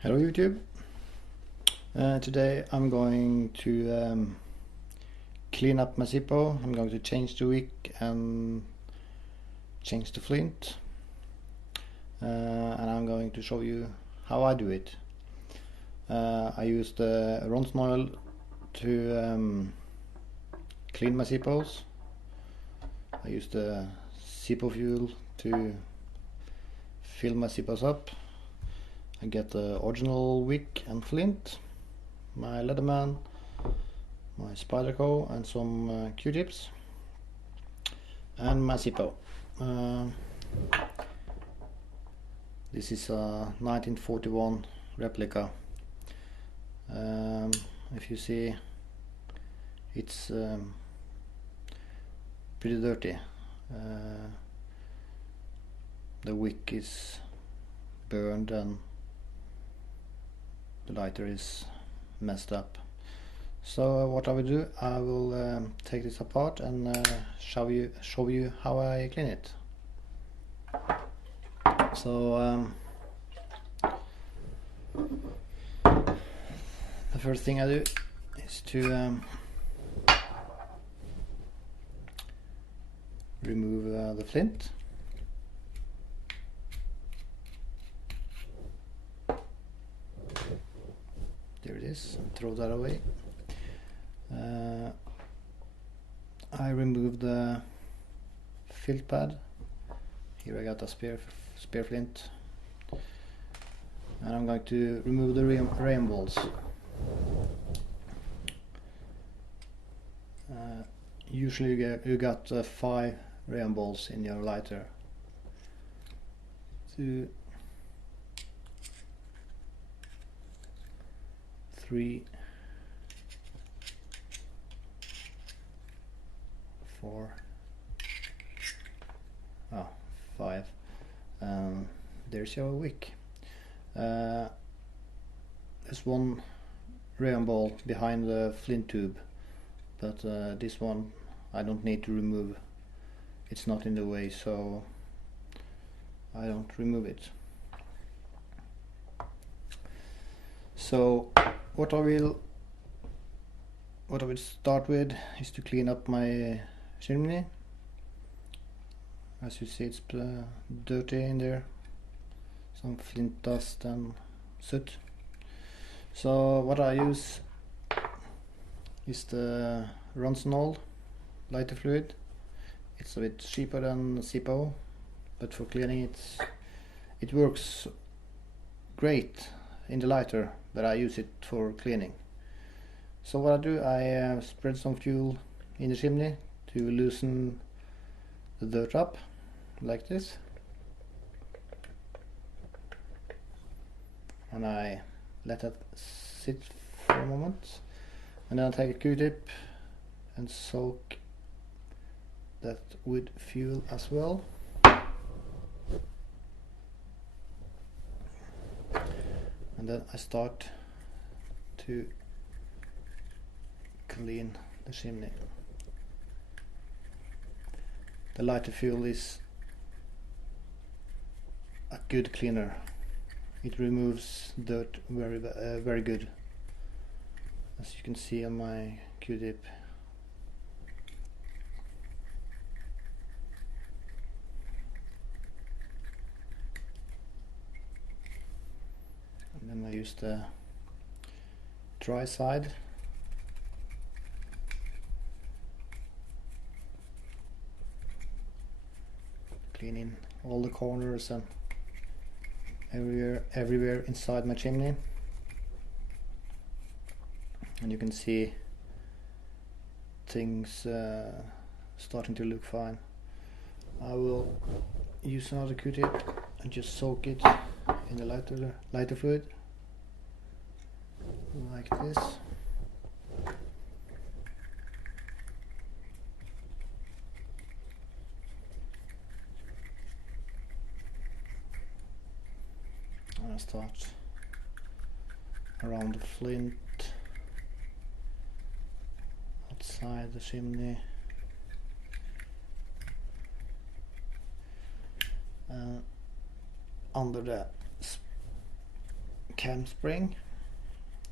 Hello YouTube. Today I'm going to clean up my ZiPPO. I'm going to change the wick and change the flint, and I'm going to show you how I do it. I use the Ronson oil to clean my ZiPPOs. I use the ZiPPO fuel to fill my ZiPPOs up. I get the original wick and flint, my Leatherman, my Spyderco and some Q-tips, and my ZiPPO. This is a 1941 replica. If you see, it's pretty dirty. The wick is burned and the lighter is messed up. So what I will do, I will take this apart and show you how I clean it. So the first thing I do is to remove the flint. There it is, throw that away. I remove the fill pad. Here I got a spare flint. And I'm going to remove the ram balls. Usually you got 5 ram balls in your lighter. 2, 3, 4, 5. There's your wick. There's one ram ball behind the flint tube, but this one I don't need to remove. It's not in the way, so I don't remove it. So what I will start with is to clean up my chimney. As you see, it's dirty in there, some flint dust and soot. So what I use is the Ronson oil lighter fluid. It's a bit cheaper than ZiPPO, but for cleaning it works great in the lighter, but I use it for cleaning. So what I do, I spread some fuel in the chimney to loosen the dirt up, like this. And I let that sit for a moment. And then I take a Q-tip and soak that with fuel as well. And then I start to clean the chimney. The lighter fuel is a good cleaner. It removes dirt very good, as you can see on my Q-tip. And then I use the dry side. Cleaning all the corners and everywhere inside my chimney. And you can see things starting to look fine. I will use another Q-tip and just soak it in the lighter fluid, like this. And I start around the flint, outside the chimney, under the cam spring.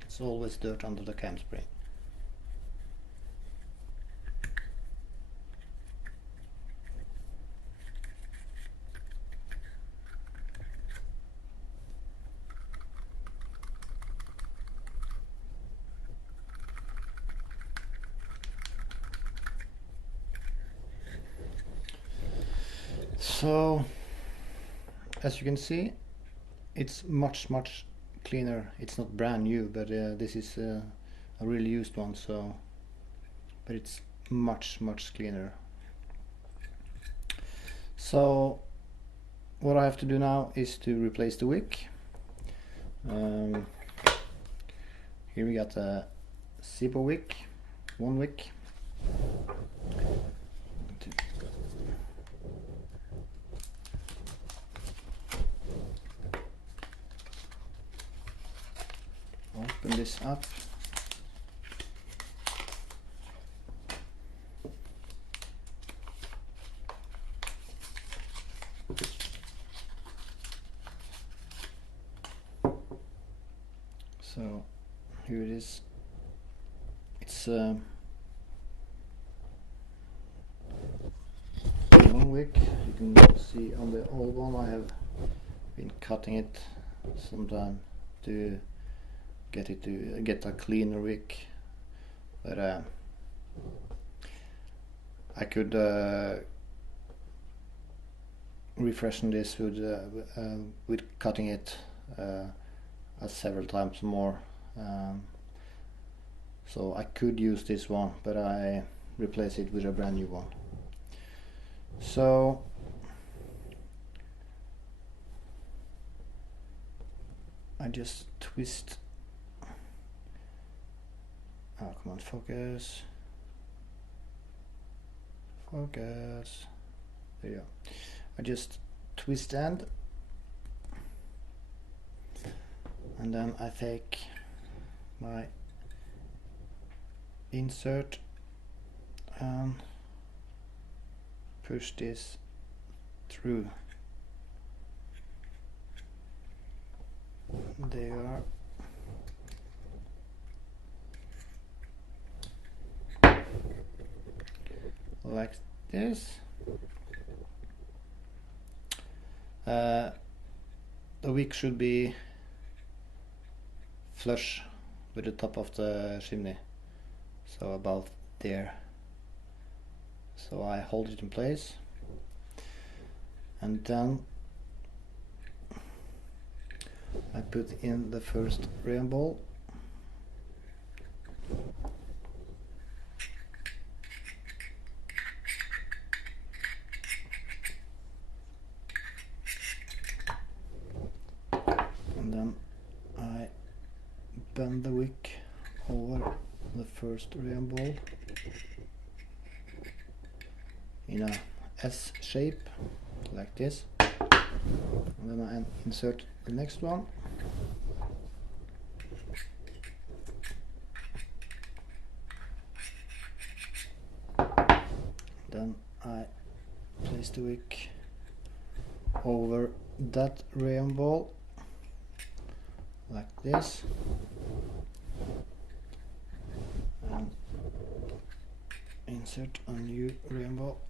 It's always dirt under the cam spring. So as you can see, it's much cleaner. It's not brand new, but this is a really used one, so but it's much cleaner. So what I have to do now is to replace the wick. Here we got a ZiPPO wick, one wick. Open this up. So here it is. It's one wick. You can see on the old one I have been cutting it sometime to get a cleaner wick, but I could refreshen this with cutting it several times more, so I could use this one, but I replace it with a brand new one. So I just twist. Oh, come on, focus. Focus. There you go. I just twist end, and then I take my insert and push this through. There you are. Like this. The wick should be flush with the top of the chimney, so about there. So I hold it in place, and then I put in the first rayon ball. And then I bend the wick over the first rayon ball in a S shape, like this. And then I insert the next one. Then I place the wick over that rayon ball, like this, and insert a new rayon ball,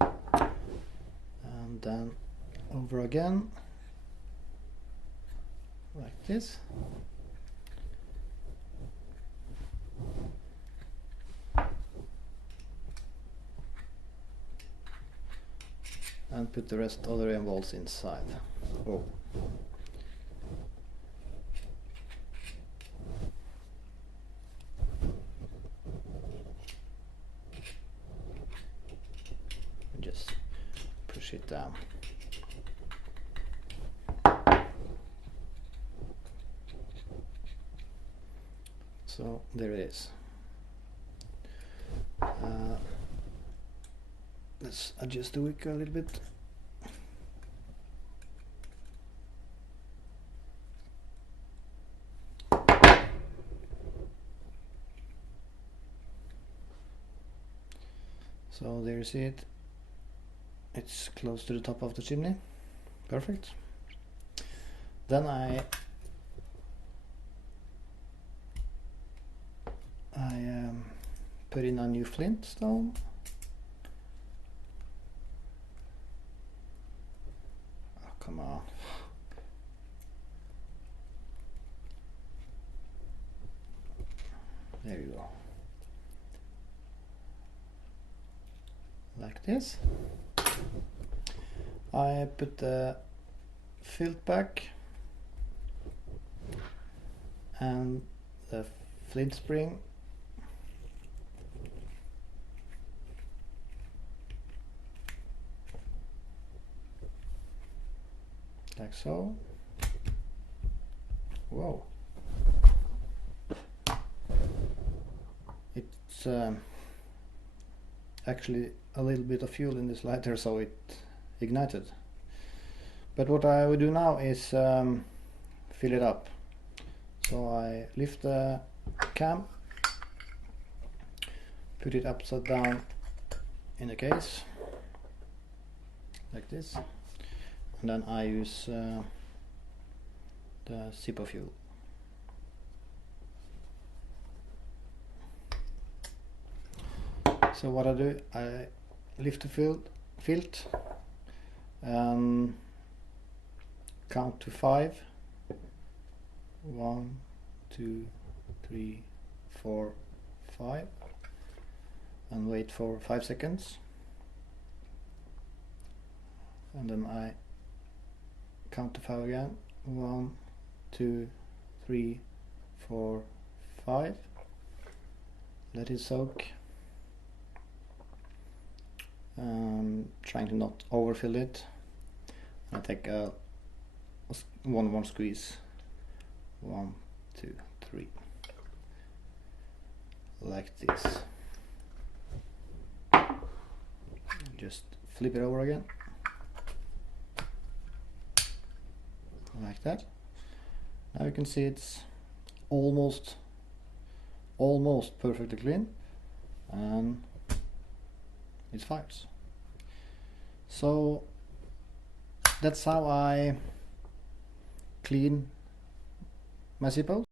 and then over again, like this. And put the rest of the rayon balls inside. Oh. Just push it down. So there it is. Let's adjust the wick a little bit. So there you see it. It's close to the top of the chimney. Perfect. Then I put in a new flint stone. Oh, come on. There you go. Like this. I put the flint back and the flint spring. Like so. Whoa. It's actually a little bit of fuel in this lighter, so it ignited. But what I will do now is fill it up. So I lift the cam, put it upside down in the case, like this, and then I use the ZiPPO fuel. So what I do, I lift the filter and count to 5. 1, 2, 3, 4, 5, and wait for 5 seconds, and then I count to 5 again. 1, 2, 3, 4, 5. Let it soak. Trying to not overfill it. I take a one squeeze. 1, 2, 3, like this. Just flip it over again, like that. Now you can see it's almost perfectly clean, and it fires. So that's how I clean my ZiPPO.